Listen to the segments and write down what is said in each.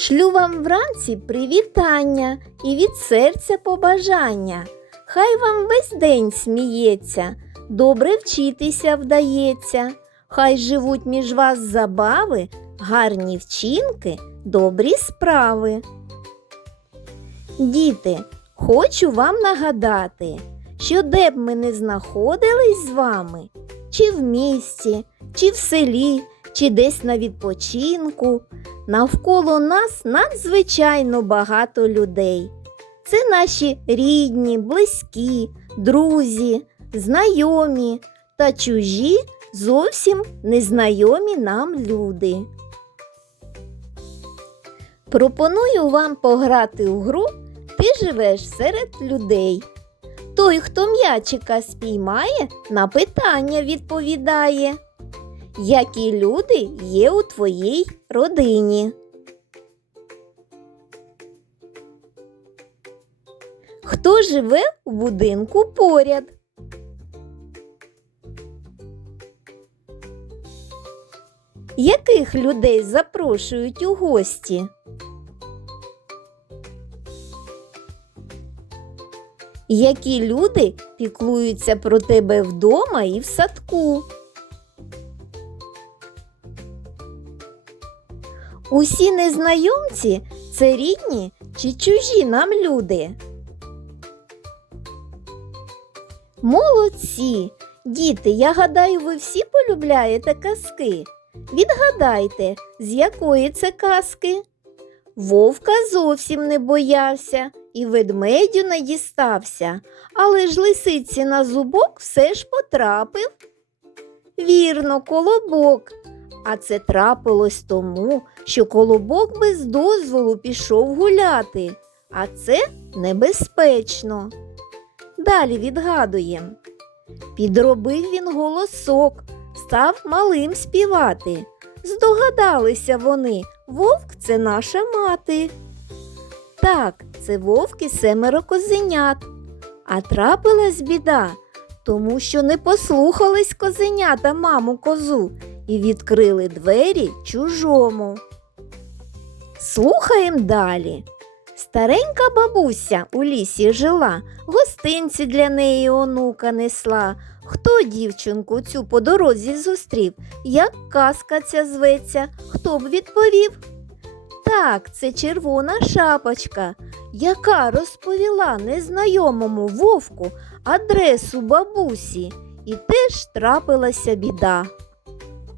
Шлю вам вранці привітання і від серця побажання. Хай вам весь день сміється, добре вчитися вдається. Хай живуть між вас забави, гарні вчинки, добрі справи. Діти, хочу вам нагадати, що де б ми не знаходились з вами, чи в місті, чи в селі, чи десь на відпочинку, навколо нас надзвичайно багато людей. Це наші рідні, близькі, друзі, знайомі та чужі зовсім незнайомі нам люди. Пропоную вам пограти у гру Ти живеш серед людей. Той, хто м'ячика спіймає, на питання відповідає. Які люди є у твоїй родині? Хто живе у будинку поряд? Яких людей запрошують у гості? Які люди піклуються про тебе вдома і в садку? Усі незнайомці це рідні чи чужі нам люди? Молодці! Діти, я гадаю, ви всі полюбляєте казки. Відгадайте, з якої це казки? Вовка зовсім не боявся і ведмедю не дістався, але ж лисиці на зубок все ж потрапив. Вірно, колобок. А це трапилось тому, що колобок без дозволу пішов гуляти, а це небезпечно. Далі відгадуємо. Підробив він голосок, став малим співати. Здогадалися вони, вовк це наша мати. Так, це вовки семеро козенят. А трапилась біда, тому що не послухались козенята маму козу і відкрили двері чужому. Слухаємо далі. Старенька бабуся у лісі жила, гостинці для неї онука несла. Хто дівчинку цю по дорозі зустрів? Як казка ця зветься, хто б відповів? Так, це червона шапочка, яка розповіла незнайомому вовку адресу бабусі, і теж трапилася біда.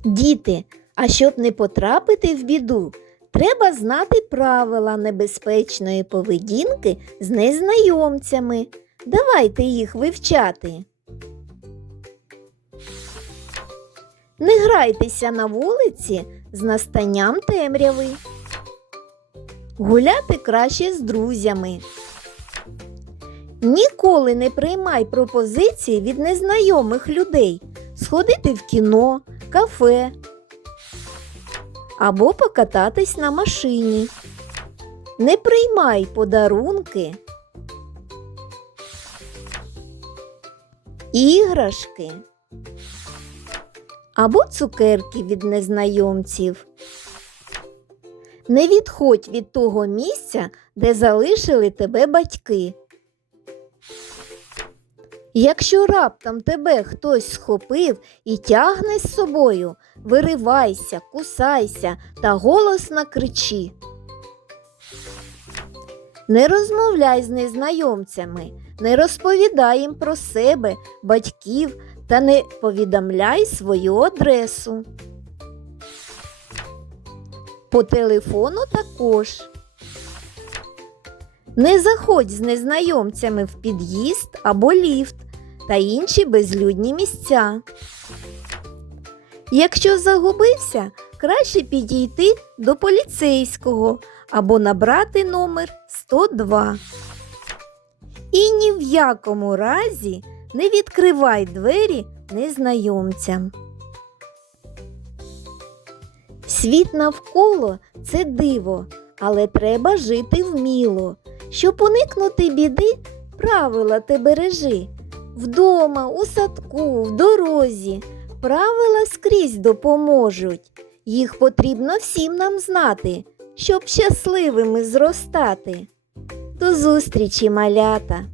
Діти, а щоб не потрапити в біду, треба знати правила небезпечної поведінки з незнайомцями. Давайте їх вивчати. Не грайтеся на вулиці з настанням темряви. Гуляти краще з друзями. Ніколи не приймай пропозиції від незнайомих людей сходити в кіно, кафе або покататись на машині. Не приймай подарунки, іграшки або цукерки від незнайомців. Не відходь від того місця, де залишили тебе батьки. Якщо раптом тебе хтось схопив і тягне з собою, виривайся, кусайся та голосно кричи. Не розмовляй з незнайомцями, не розповідай їм про себе, батьків та не повідомляй свою адресу. По телефону також. Не заходь з незнайомцями в під'їзд або ліфт та інші безлюдні місця. Якщо загубився, краще підійти до поліцейського або набрати номер 102. І ні в якому разі не відкривай двері незнайомцям. Світ навколо це диво, але треба жити вміло. Щоб уникнути біди, правила ти бережи. Вдома, у садку, в дорозі. Правила скрізь допоможуть. Їх потрібно всім нам знати. щоб щасливими зростати. До зустрічі, малята!